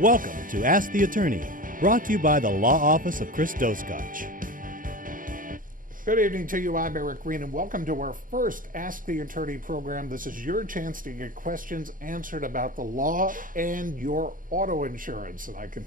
Welcome to Ask the Attorney, brought to you by the Law Office of Chris Doscotch. Good evening to you. I'm Eric Green, and welcome to our first Ask the Attorney program. This is your chance to get questions answered about the law and your auto insurance. And I can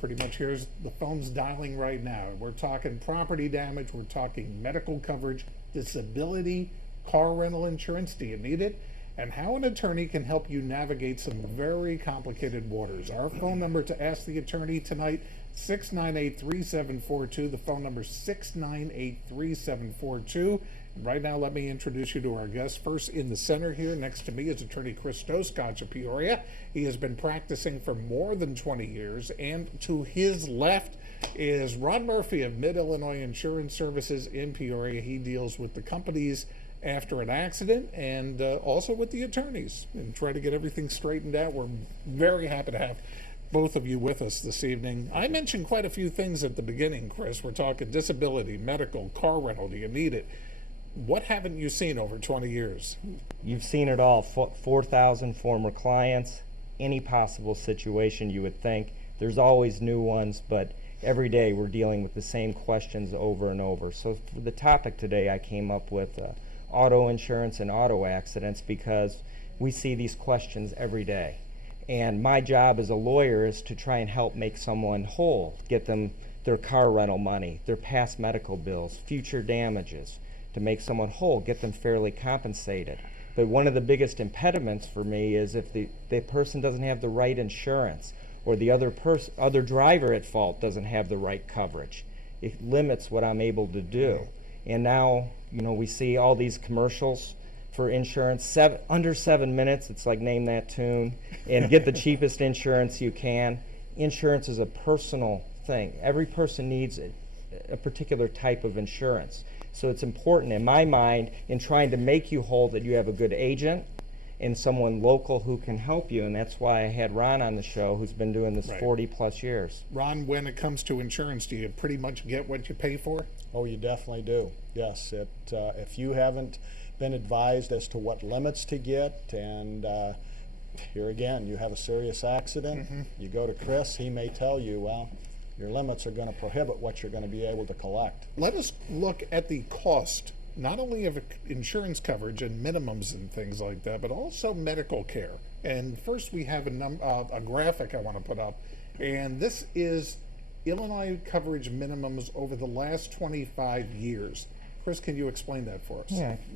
pretty much hear the phones dialing right now. We're talking property damage, we're talking medical coverage, disability, car rental insurance. Do you need it? And how an attorney can help you navigate some very complicated waters. Our phone number to ask the attorney tonight, 698-3742. The phone number 698-3742. And right now, let me introduce you to our guest. First, in the center here, next to me, is attorney Chris Doscotch of Peoria. He has been practicing for more than 20 years. And to his left is Ron Murphy of Mid-Illinois Insurance Services in Peoria. He deals with the companies after an accident and also with the attorneys and try to get everything straightened out. We're very happy to have both of you with us this evening. I mentioned quite a few things at the beginning, Chris. We're talking disability, medical, car rental. Do you need it? What haven't you seen over 20 years? You've seen it all. 4,000 former clients, any possible situation you would think. There's always new ones, but every day we're dealing with the same questions over and over. So for the topic today, I came up with auto insurance and auto accidents because we see these questions every day. And my job as a lawyer is to try and help make someone whole, get them their car rental money, their past medical bills, future damages, to make someone whole, get them fairly compensated. But one of the biggest impediments for me is if the person doesn't have the right insurance or the other driver at fault doesn't have the right coverage. It limits what I'm able to do. And now, we see all these commercials for insurance, under 7 minutes. It's like name that tune and get the cheapest insurance you can. Insurance is a personal thing. Every person needs a particular type of insurance. So it's important in my mind in trying to make you whole that you have a good agent and someone local who can help you. And that's why I had Ron on the show, who's been doing this 40 plus years. Ron, when it comes to insurance, do you pretty much get what you pay for? Oh, you definitely do. Yes, if you haven't been advised as to what limits to get, and here again, you have a serious accident, you go to Chris, he may tell you, well, your limits are going to prohibit what you're going to be able to collect. Let us look at the cost, not only of insurance coverage and minimums and things like that, but also medical care. And first we have a graphic I want to put up, and this is Illinois coverage minimums over the last 25 years. Chris, can you explain that for us?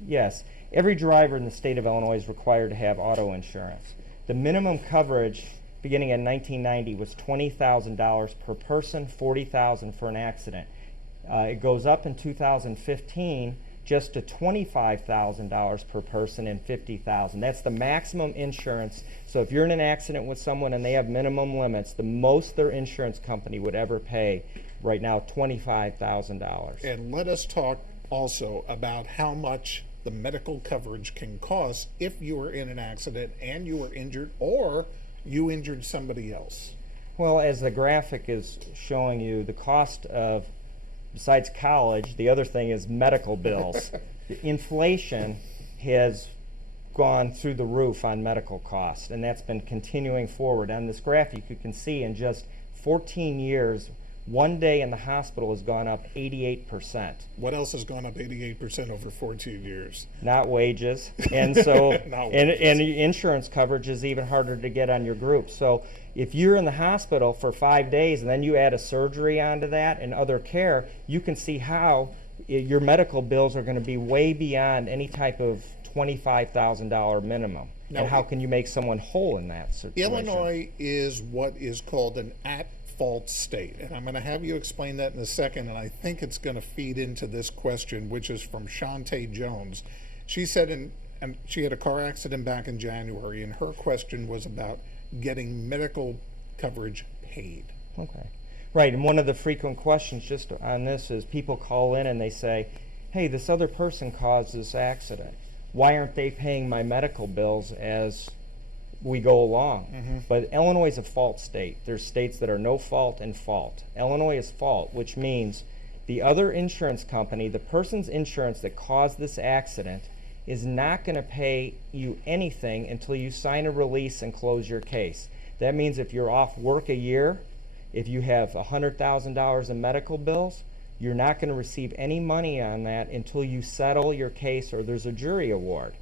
Yes. Every driver in the state of Illinois is required to have auto insurance. The minimum coverage beginning in 1990 was $20,000 per person, $40,000 for an accident. It goes up in 2015 just to $25,000 per person and $50,000. That's the maximum insurance. So if you're in an accident with someone and they have minimum limits, the most their insurance company would ever pay right now, $25,000. And let us talk also about how much the medical coverage can cost if you were in an accident and you were injured or you injured somebody else. Well, as the graphic is showing you, the cost of, besides college, the other thing is medical bills. The inflation has gone through the roof on medical costs, and that's been continuing forward. On this graphic, you can see in just 14 years, one day in the hospital has gone up 88%. What else has gone up 88% over 14 years? Not wages. And so, and insurance coverage is even harder to get on your group. So if you're in the hospital for 5 days and then you add a surgery onto that and other care, you can see how your medical bills are going to be way beyond any type of $25,000 minimum. Now, and how can you make someone whole in that situation? Illinois is what is called an at-fault state, and I'm going to have you explain that in a second, and I think it's going to feed into this question, which is from Shantae Jones. She said and she had a car accident back in January, and her question was about getting medical coverage paid. Okay. Right, and one of the frequent questions just on this is people call in and they say, hey, this other person caused this accident. Why aren't they paying my medical bills as we go along? But Illinois is a fault state. There's states that are no fault and fault. Illinois is fault, which means the other insurance company, the person's insurance that caused this accident, is not going to pay you anything until you sign a release and close your case. That means if you're off work a year, if you have $100,000 in medical bills, you're not going to receive any money on that until you settle your case or there's a jury award.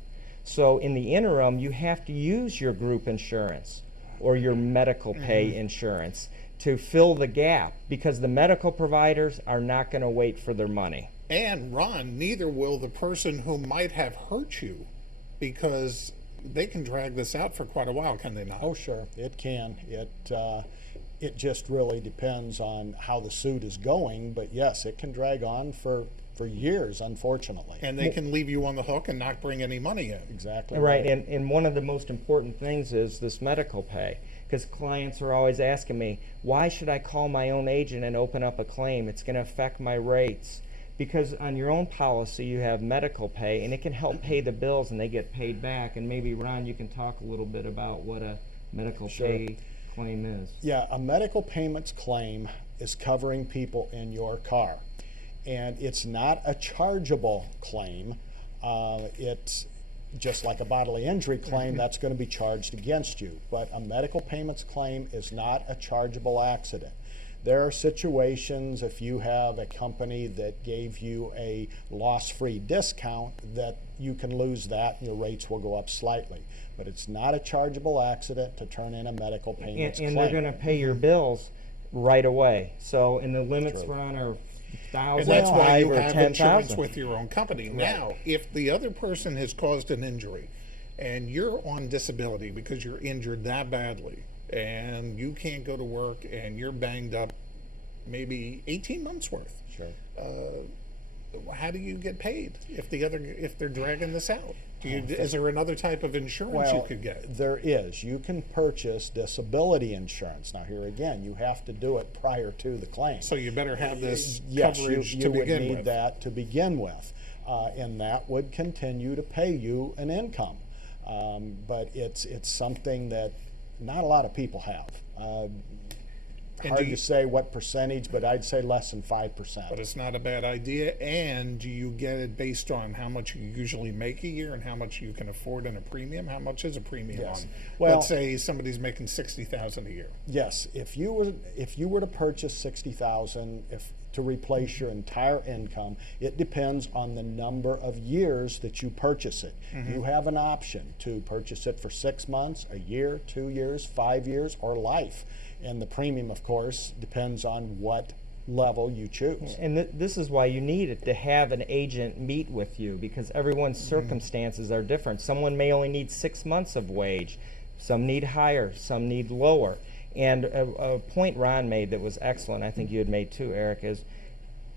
So in the interim, you have to use your group insurance or your medical pay insurance to fill the gap, because the medical providers are not going to wait for their money. And Ron, neither will the person who might have hurt you, because they can drag this out for quite a while, can they not? Oh, sure, it can. It just really depends on how the suit is going, but yes, it can drag on for years, unfortunately. And they can leave you on the hook and not bring any money in. Exactly Right, and one of the most important things is this medical pay, because clients are always asking me, why should I call my own agent and open up a claim? It's going to affect my rates. Because on your own policy, you have medical pay, and it can help pay the bills, and they get paid back. And maybe, Ron, you can talk a little bit about what a medical pay claim is. Yeah, a medical payments claim is covering people in your car. And it's not a chargeable claim. It's just like a bodily injury claim, that's going to be charged against you. But a medical payments claim is not a chargeable accident. There are situations, if you have a company that gave you a loss-free discount, that you can lose that and your rates will go up slightly. But it's not a chargeable accident to turn in a medical payments And claim. they're going to pay your bills right away. So, and the limits True. we're on are And 1,000, that's why 5, you or have insurance 10,000. with your own company. Now, if the other person has caused an injury and you're on disability because you're injured that badly and you can't go to work and you're banged up maybe 18 months worth, Sure. how do you get paid if they're dragging this out? Is there another type of insurance you could get? There is. You can purchase disability insurance. Now, here again, you have to do it prior to the claim. So you better have this Yes, coverage you to would begin need with. that to begin with, and that would continue to pay you an income. But it's something that not a lot of people have. And Hard do you- to say what percentage, but I'd say less than 5%. But it's not a bad idea. And do you get it based on how much you usually make a year and how much you can afford in a premium? How much is a premium Yes. on? Well- Let's say somebody's making $60,000 a year. Yes, if you were to purchase 60,000 to replace your entire income, it depends on the number of years that you purchase it. You have an option to purchase it for 6 months, a year, 2 years, 5 years, or life. And the premium, of course, depends on what level you choose. And this is why you need it, to have an agent meet with you, because everyone's circumstances are different. Someone may only need 6 months of wage. Some need higher, some need lower. And a point Ron made that was excellent, I think you had made too, Eric, is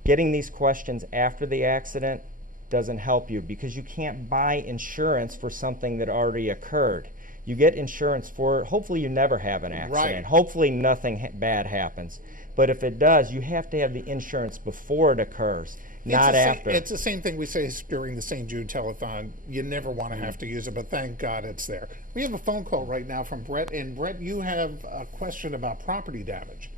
getting these questions after the accident doesn't help you, because you can't buy insurance for something that already occurred. You get insurance for, hopefully you never have an accident. Right. Hopefully nothing bad happens. But if it does, you have to have the insurance before it occurs, not after. It's the same thing we say during the St. Jude telethon. You never want to have to use it, but thank God it's there. We have a phone call right now from Brett. And Brett, you have a question about property damage.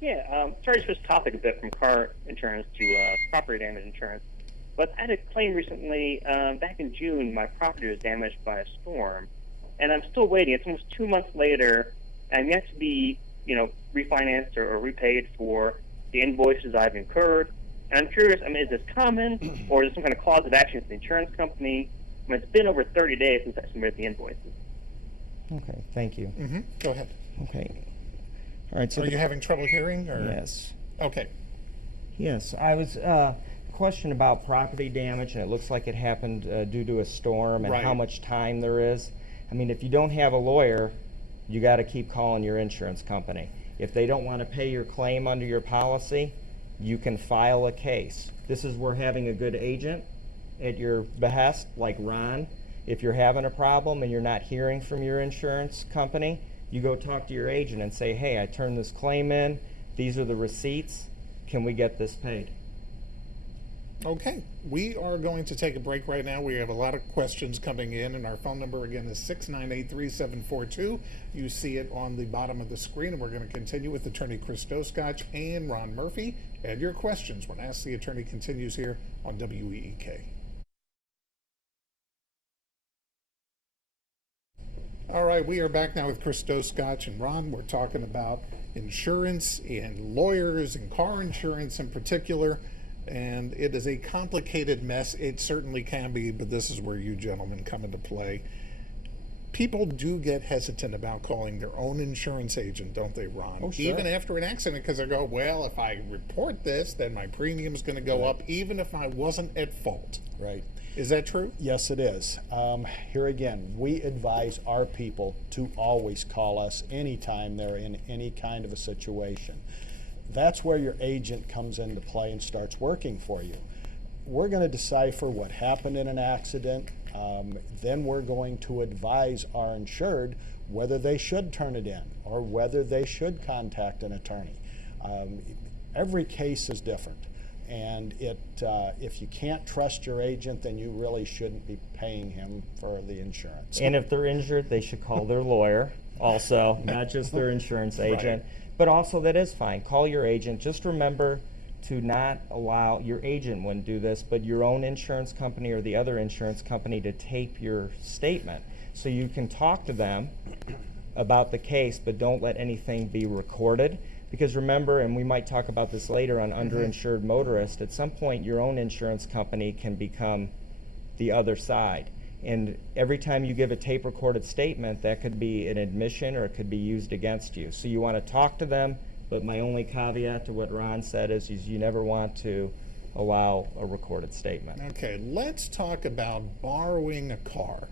Yeah, sorry to switch topic a bit from car insurance to property damage insurance. But I had a claim recently. Back in June, my property was damaged by a storm, and I'm still waiting. It's almost 2 months later, and I'm yet to be, refinanced or repaid for the invoices I've incurred. And I'm curious, is this common, or is there some kind of cause of action with the insurance company? It's been over 30 days since I submitted the invoices. Okay, thank you. Go ahead. Okay. All right, so Are you having trouble hearing? Or? yes. Okay. Yes, I was, question about property damage, and it looks like it happened due to a storm and Right. how much time there is. If you don't have a lawyer, you got to keep calling your insurance company. If they don't want to pay your claim under your policy, you can file a case. This is where having a good agent at your behest, like Ron, if you're having a problem and you're not hearing from your insurance company, you go talk to your agent and say, hey, I turned this claim in, these are the receipts, can we get this paid? Okay, we are going to take a break right now. We have a lot of questions coming in, and our phone number again is 698-3742. You see it on the bottom of the screen, and we're going to continue with Attorney Chris Doscotch and Ron Murphy. And your questions when Ask the Attorney continues here on WEEK. All right, we are back now with Chris Doscotch and Ron. We're talking about insurance and lawyers and car insurance in particular. And it is a complicated mess. It certainly can be, but this is where you gentlemen come into play. People do get hesitant about calling their own insurance agent, don't they, Ron? Oh, sure. Even after an accident, because they go, well, if I report this, then my premium's going to go up, even if I wasn't at fault. Right. Is that true? Yes, it is. Here again, we advise our people to always call us anytime they're in any kind of a situation. That's where your agent comes into play and starts working for you. We're going to decipher what happened in an accident. Then we're going to advise our insured whether they should turn it in or whether they should contact an attorney. Every case is different. And if you can't trust your agent, then you really shouldn't be paying him for the insurance. And if they're injured, they should call their lawyer also, not just their insurance agent. Right. But also, that is fine. Call your agent. Just remember to not allow, your agent wouldn't do this, but your own insurance company or the other insurance company to tape your statement. So you can talk to them about the case, but don't let anything be recorded. Because remember, and we might talk about this later on underinsured motorist, at some point your own insurance company can become the other side. And every time you give a tape recorded statement, that could be an admission or it could be used against you. So you want to talk to them, but my only caveat to what Ron said is you never want to allow a recorded statement. Okay, let's talk about borrowing a car.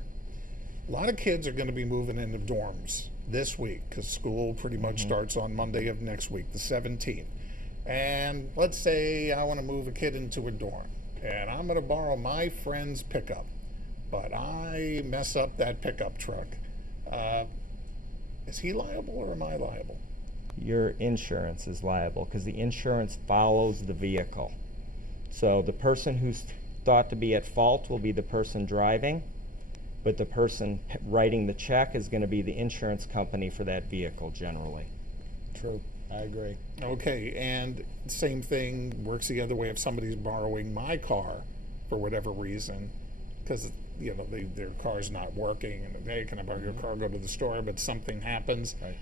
A lot of kids are going to be moving into dorms this week because school pretty much starts on Monday of next week, the 17th. And let's say I want to move a kid into a dorm and I'm going to borrow my friend's pickup, but I mess up that pickup truck. Is he liable or am I liable? Your insurance is liable because the insurance follows the vehicle. So the person who's thought to be at fault will be the person driving, but the person writing the check is going to be the insurance company for that vehicle generally. True, I agree. Okay, and same thing works the other way if somebody's borrowing my car for whatever reason, because their car's not working, and hey, can I borrow your car? Go to the store, but something happens. Right.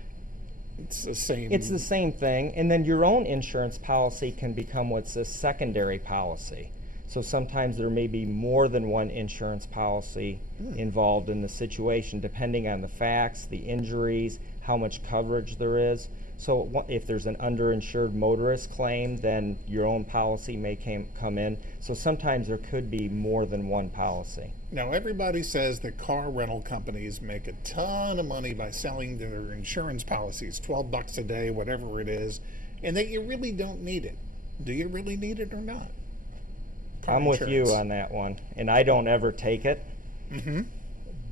It's the same. It's the same thing, and then your own insurance policy can become what's a secondary policy. So sometimes there may be more than one insurance policy involved in the situation, depending on the facts, the injuries, how much coverage there is. So if there's an underinsured motorist claim, then your own policy may come in. So sometimes there could be more than one policy. Now, everybody says that car rental companies make a ton of money by selling their insurance policies, $12 a day, whatever it is, and that you really don't need it. Do you really need it or not? I'm with you on that one, and I don't ever take it.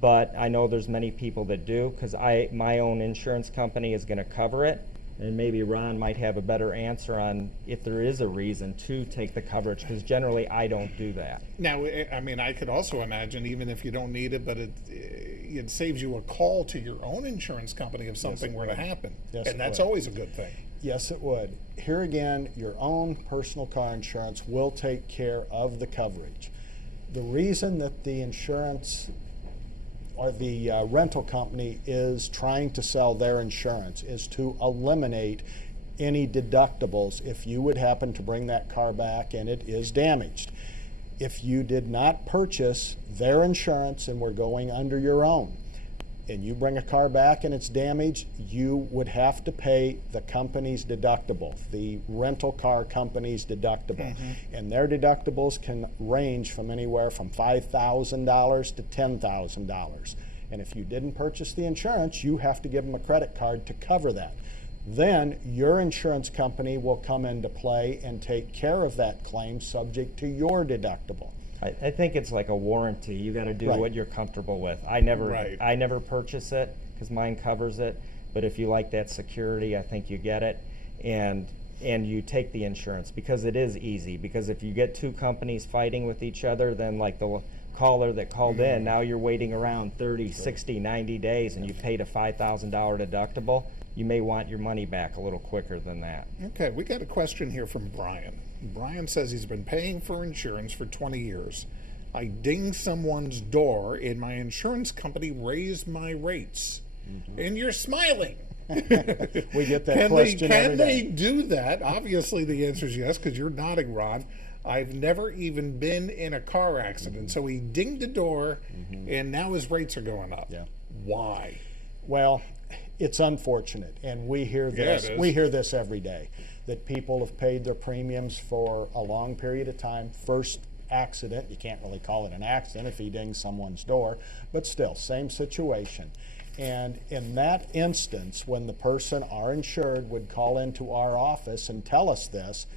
But I know there's many people that do, because my own insurance company is going to cover it, and maybe Ron might have a better answer on if there is a reason to take the coverage, because generally I don't do that. Now, I mean, I could also imagine, even if you don't need it, but it saves you a call to your own insurance company if something were to happen. Yes, and that's always a good thing. Yes, it would. Here again, your own personal car insurance will take care of the coverage. The reason that the insurance or the rental company is trying to sell their insurance is to eliminate any deductibles if you would happen to bring that car back and it is damaged. If you did not purchase their insurance and were going under your own, and you bring a car back and it's damaged, you would have to pay the company's deductible, the rental car company's deductible. And their deductibles can range from anywhere from $5,000 to $10,000. And if you didn't purchase the insurance, you have to give them a credit card to cover that. Then your insurance company will come into play and take care of that claim subject to your deductible. I think it's like a warranty. You got to do Right. what you're comfortable with. I never purchase it because mine covers it. But if you like that security, I think you get it, and you take the insurance because it is easy. Because if you get two companies fighting with each other, then like the caller that called in, now you're waiting around 30, 60, 90 days, and you paid a $5,000 deductible. You may want your money back a little quicker than that. Okay, we got a question here from Brian. Brian says he's been paying for insurance for 20 years. I dinged someone's door and my insurance company raised my rates. And you're smiling. We get that Can question every they day. do that? Obviously, the answer is yes, because you're nodding, Ron. I've never even been in a car accident. So he dinged the door, and now his rates are going up. Yeah. Why? Well, it's unfortunate, and we hear Yeah, this. it is. We hear this every day, that people have paid their premiums for a long period of time. First accident, you can't really call it an accident if he dings someone's door, but still, same situation. And in that instance, when the person, our insured, would call into our office and tell us this,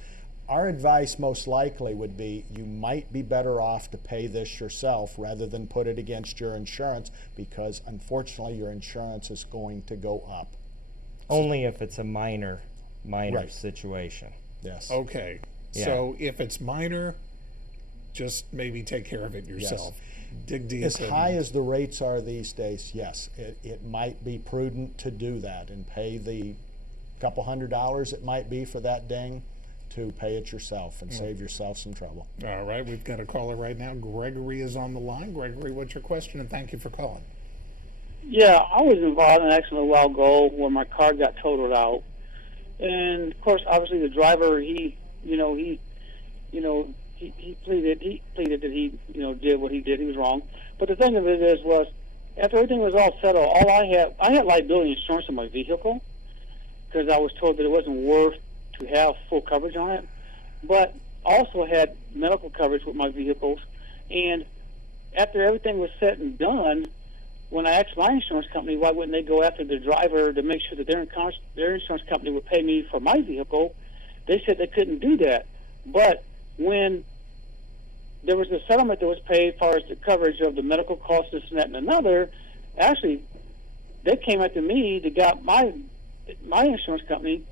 our advice most likely would be you might be better off to pay this yourself rather than put it against your insurance, because unfortunately your insurance is going to go up. Only if it's a minor Right. situation. Yes. Okay. Yeah. So if it's minor, just maybe take care of it yourself. Dig deep. As high as the rates are these days, yes, it might be prudent to do that and pay the couple $100 it might be for that ding, to pay it yourself and save yourself some trouble. All right, we've got a caller right now. Gregory is on the line. Gregory, what's your question? And thank you for calling. Yeah, I was involved in an accident a while ago where my car got totaled out, and of course, obviously, the driver he pleaded that he did what he did. He was wrong. But the thing of it is, was after everything was all settled, I had liability insurance on my vehicle because I was told that it wasn't worth to have full coverage on it. But I also had medical coverage with my vehicles, and after everything was said and done, when I asked my insurance company why wouldn't they go after the driver to make sure that their insurance company would pay me for my vehicle, they said they couldn't do that. But when there was a settlement that was paid as far as the coverage of the medical costs, this and that and another, actually, they came after me. They got my insurance company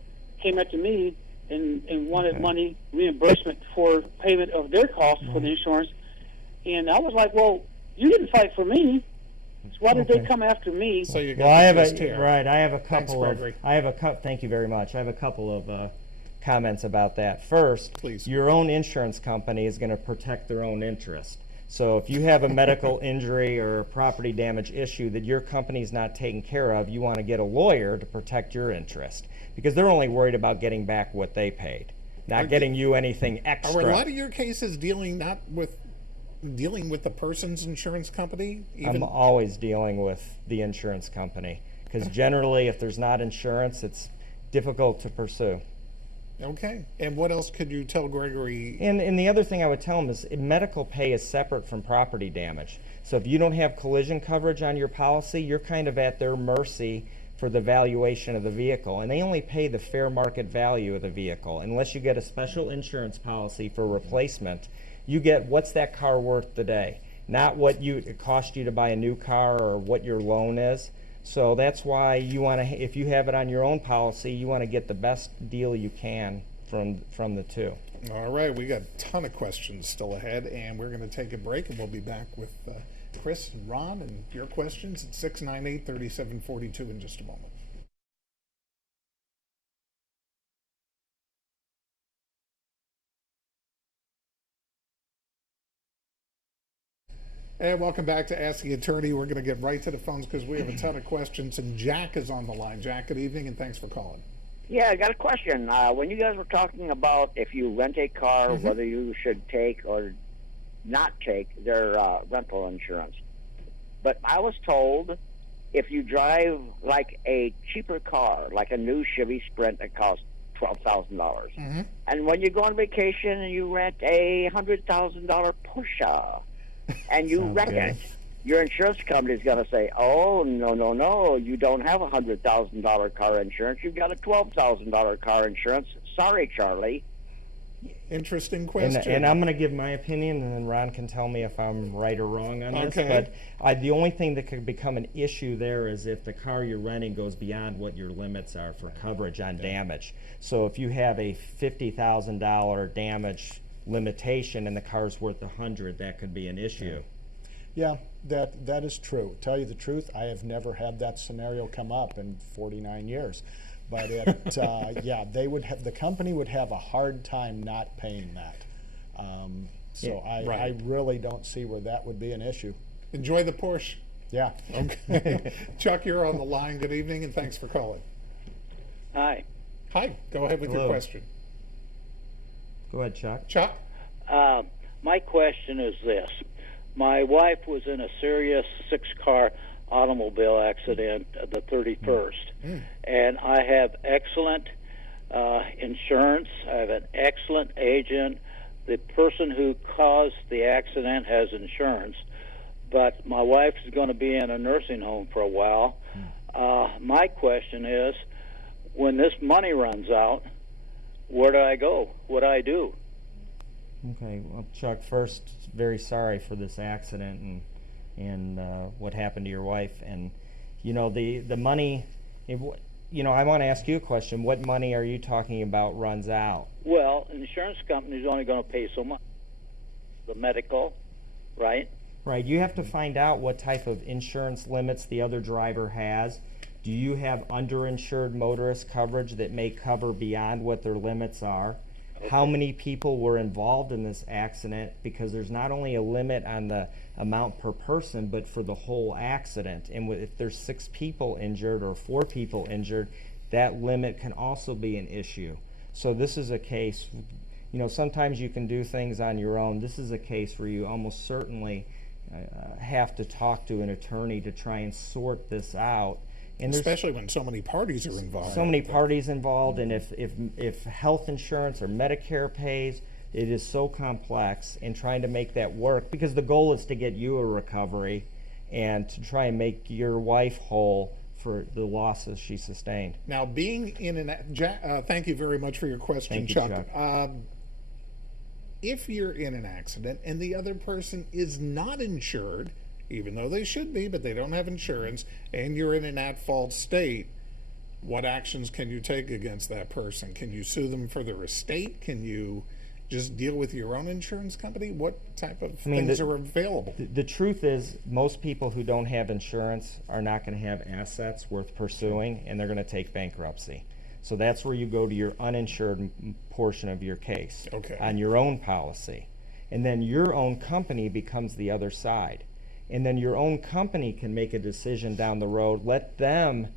came after me and wanted money reimbursement for payment of their costs for the insurance. And I was like, well, you didn't fight for me. So why did they come after me? So you got Well, I have the gist here. I have a Thanks, couple of. Gregory. Thank you very much. I have a couple of comments about that. First, Please. your own insurance company is going to protect their own interest. So if you have a medical injury or a property damage issue that your company's not taking care of, you want to get a lawyer to protect your interest, because they're only worried about getting back what they paid, not getting you anything extra. Are a lot of your cases dealing with the person's insurance company? I'm always dealing with the insurance company, because generally if there's not insurance, it's difficult to pursue. Okay. And what else could you tell Gregory? And the other thing I would tell them is medical pay is separate from property damage. So if you don't have collision coverage on your policy, you're kind of at their mercy for the valuation of the vehicle. And they only pay the fair market value of the vehicle. Unless you get a special insurance policy for replacement, you get what's that car worth today, not what it cost you to buy a new car or what your loan is. So that's why you want to, if you have it on your own policy, you want to get the best deal you can from the two. All right, we got a ton of questions still ahead, and we're going to take a break, and we'll be back with Chris and Ron and your questions at 698-3742 in just a moment. And welcome back to Ask the Attorney. We're going to get right to the phones because we have a ton of questions. And Jack is on the line. Jack, good evening, and thanks for calling. Yeah, I got a question. When you guys were talking about if you rent a car, whether you should take or not take their rental insurance. But I was told if you drive like a cheaper car, like a new Chevy Sprint that costs $12,000, and when you go on vacation and you rent a $100,000 Porsche, and you wreck it, your insurance company is going to say, oh, no, you don't have a $100,000 car insurance. You've got a $12,000 car insurance. Sorry, Charlie. Interesting question. And I'm going to give my opinion, and then Ron can tell me if I'm right or wrong on this. Okay. But the only thing that could become an issue there is if the car you're renting goes beyond what your limits are for coverage on damage. So if you have a $50,000 damage limitation and the car's worth $100,000, that could be an issue. Yeah, that is true. Tell you the truth, I have never had that scenario come up in 49 years. But yeah, the company would have a hard time not paying that. So Yeah, I right. really don't see where that would be an issue. Enjoy the Porsche. Yeah. Okay. Chuck, you're on the line. Good evening, and thanks for calling. Hi. Hi, go ahead with your Hello. question. Go ahead, Chuck. Chuck? My question is this. My wife was in a serious 6-car automobile accident the 31st, and I have excellent insurance. I have an excellent agent. The person who caused the accident has insurance, but my wife is going to be in a nursing home for a while. My question is, when this money runs out, where do I go? What do I do? Okay, well, Chuck, first, very sorry for this accident and what happened to your wife. And you know, the money. You know, I want to ask you a question. What money are you talking about runs out? Well, an insurance company's only going to pay so much. The medical, right? Right. You have to find out what type of insurance limits the other driver has. Do you have underinsured motorist coverage that may cover beyond what their limits are? How many people were involved in this accident? Because there's not only a limit on the amount per person, but for the whole accident. And if there's 6 people injured or 4 people injured, that limit can also be an issue. So this is a case, you know, sometimes you can do things on your own. This is a case where you almost certainly have to talk to an attorney to try and sort this out. And there's Especially when so many parties are involved. so many parties involved, and if health insurance or Medicare pays, it is so complex in trying to make that work, because the goal is to get you a recovery and to try and make your wife whole for the losses she sustained. Now, being in an thank you very much for your question, Thank you, Chuck. Chuck. If you're in an accident and the other person is not insured, even though they should be, but they don't have insurance, and you're in an at-fault state, what actions can you take against that person? Can you sue them for their estate? Can you just deal with your own insurance company? What type of things are available? The truth is, most people who don't have insurance are not going to have assets worth pursuing, and they're going to take bankruptcy. So that's where you go to your uninsured portion of your case, Okay. on your own policy. And then your own company becomes the other side. And then your own company can make a decision down the road. Let them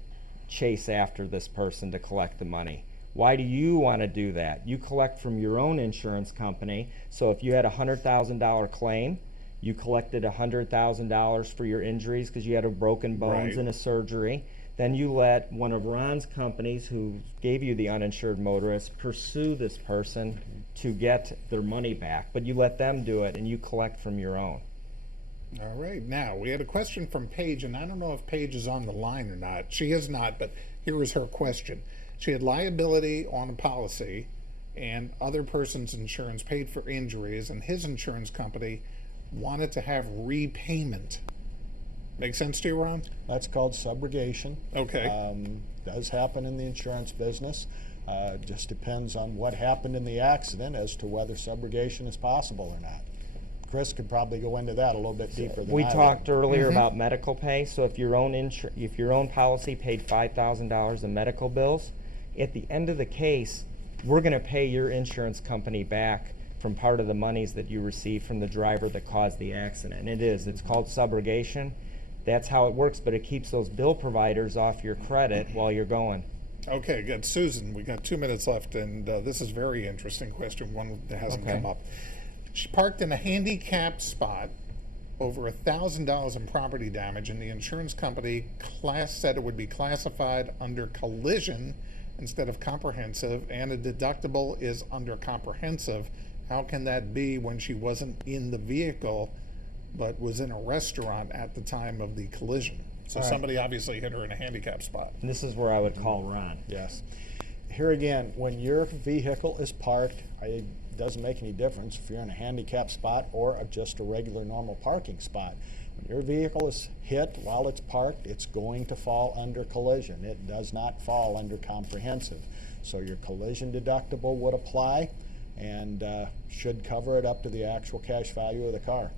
chase after this person to collect the money. Why do you want to do that? You collect from your own insurance company. So if you had a $100,000 claim, you collected $100,000 for your injuries because you had a broken bones Right. and a surgery. Then you let one of Ron's companies, who gave you the uninsured motorist, pursue this person to get their money back. But you let them do it, and you collect from your own. All right. Now, we had a question from Paige, and I don't know if Paige is on the line or not. She is not, but here is her question. She had liability on a policy, and other person's insurance paid for injuries, and his insurance company wanted to have repayment. Make sense to you, Ron? That's called subrogation. Okay. Does happen in the insurance business. Just depends on what happened in the accident as to whether subrogation is possible or not. Chris could probably go into that a little bit deeper than We I talked would. earlier about medical pay. So if your own if your own policy paid $5,000 in medical bills, at the end of the case, we're going to pay your insurance company back from part of the monies that you received from the driver that caused the accident. And it's called subrogation. That's how it works, but it keeps those bill providers off your credit while you're going. Okay, good. Susan, we got 2 minutes left, and this is a very interesting question, one that hasn't Okay. come up. She parked in a handicapped spot, over $1,000 in property damage, and the insurance company said it would be classified under collision instead of comprehensive, and a deductible is under comprehensive. How can that be when she wasn't in the vehicle but was in a restaurant at the time of the collision? So somebody obviously hit her in a handicapped spot. And this is where I would call Ron. Yes. Here again, when your vehicle is parked, it doesn't make any difference if you're in a handicapped spot or just a regular normal parking spot. When your vehicle is hit while it's parked, it's going to fall under collision. It does not fall under comprehensive. So your collision deductible would apply and should cover it up to the actual cash value of the car.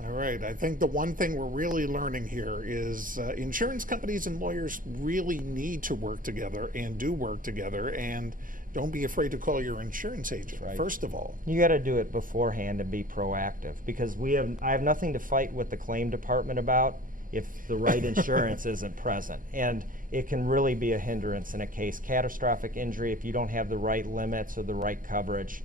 All right. I think the one thing we're really learning here is insurance companies and lawyers really need to work together and do work together. And don't be afraid to call your insurance agent, Right. first of all. You got to do it beforehand and be proactive, because I have nothing to fight with the claim department about if the right insurance isn't present. And it can really be a hindrance in a case. Catastrophic injury, if you don't have the right limits or the right coverage,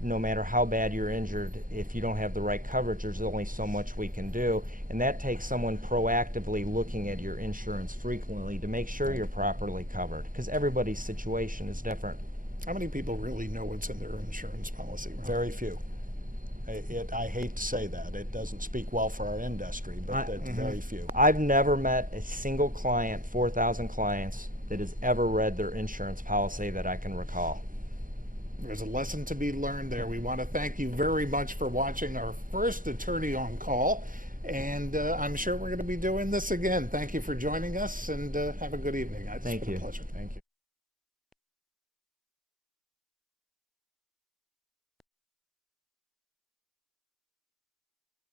no matter how bad you're injured, if you don't have the right coverage, there's only so much we can do. And that takes someone proactively looking at your insurance frequently to make sure you're properly covered, because everybody's situation is different. How many people really know what's in their insurance policy? Ron? Very few. I hate to say that. It doesn't speak well for our industry, but it's very few. I've never met a single client, 4,000 clients, that has ever read their insurance policy that I can recall. There's a lesson to be learned there. We want to thank you very much for watching our first Attorney on Call, and I'm sure we're going to be doing this again. Thank you for joining us, and have a good evening. It's Thank been a you. pleasure. Thank you.